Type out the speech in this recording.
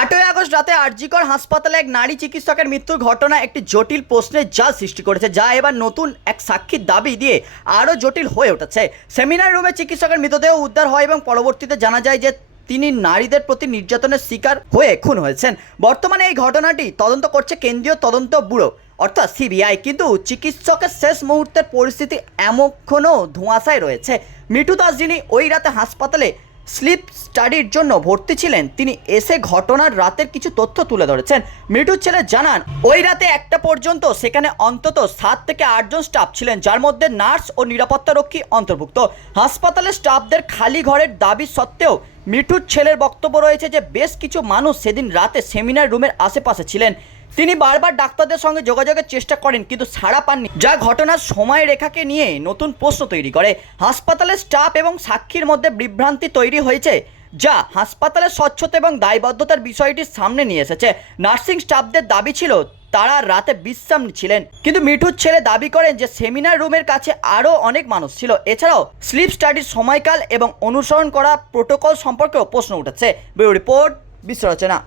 আটই আগস্ট রাতে আরজিকর হাসপাতালে এক নারী চিকিৎসকের মৃত্যুর ঘটনা একটি জটিল প্রশ্নের জাল সৃষ্টি করেছে, যা এবার নতুন এক সাক্ষীর দাবি দিয়ে আরও জটিল হয়ে উঠেছে। সেমিনার রুমে চিকিৎসকের মৃতদেহ উদ্ধার হয় এবং পরবর্তীতে জানা যায় যে তিনি নারীদের প্রতি নির্যাতনের শিকার হয়ে খুন হয়েছেন। বর্তমানে এই ঘটনাটি তদন্ত করছে কেন্দ্রীয় তদন্ত ব্যুরো, অর্থাৎ সিবিআই। কিন্তু চিকিৎসকের শেষ মুহূর্তের পরিস্থিতি এমনও ধোঁয়াশায় রয়েছে। মিঠু দাস যিনি ওই রাতে হাসপাতালে স্লিপ স্টাডির জন্য ভর্তি ছিলেন, তিনি এসে ঘটনার রাতের কিছু তথ্য তুলে ধরেছেন। মৃত্যুর ছেলে জানান, ওই রাতে একটা পর্যন্ত সেখানে অন্তত সাত থেকে আটজন স্টাফ ছিলেন, যার মধ্যে নার্স ও নিরাপত্তারক্ষী অন্তর্ভুক্ত। হাসপাতালের স্টাফদের খালি ঘরের দাবি সত্ত্বেও মিঠুর ছেলের বক্তব্য রয়েছে যে, বেশ কিছু মানুষ সেদিন রাতে সেমিনার রুমের আশেপাশে ছিলেন। তিনি বারবার ডাক্তারদের সঙ্গে যোগাযোগের চেষ্টা করেন, কিন্তু সাড়া পাননি। যা ঘটনার সময় রেখাকে নিয়ে নতুন প্রশ্ন তৈরি করে। হাসপাতালের স্টাফ এবং সাক্ষীর মধ্যে বিভ্রান্তি তৈরি হয়েছে। যা হাসপাতালের স্বচ্ছতা এবং দায়বদ্ধতার বিষয়টি সামনে নিয়ে এসেছে। নার্সিং স্টাফদের দাবি ছিল, তারা রাতে বিশ্রাম ছিলেন কিন্তু মিঠুর ছেলে দাবি করেন যে, সেমিনার রুমের কাছে আরও অনেক মানুষ ছিল। এছাড়াও, স্লিপ স্টাডির সময়কাল এবং অনুসরণ করা প্রোটোকল সম্পর্কেও প্রশ্ন উঠেছে। ব্যুরো রিপোর্ট, বিশ্ব রচনা।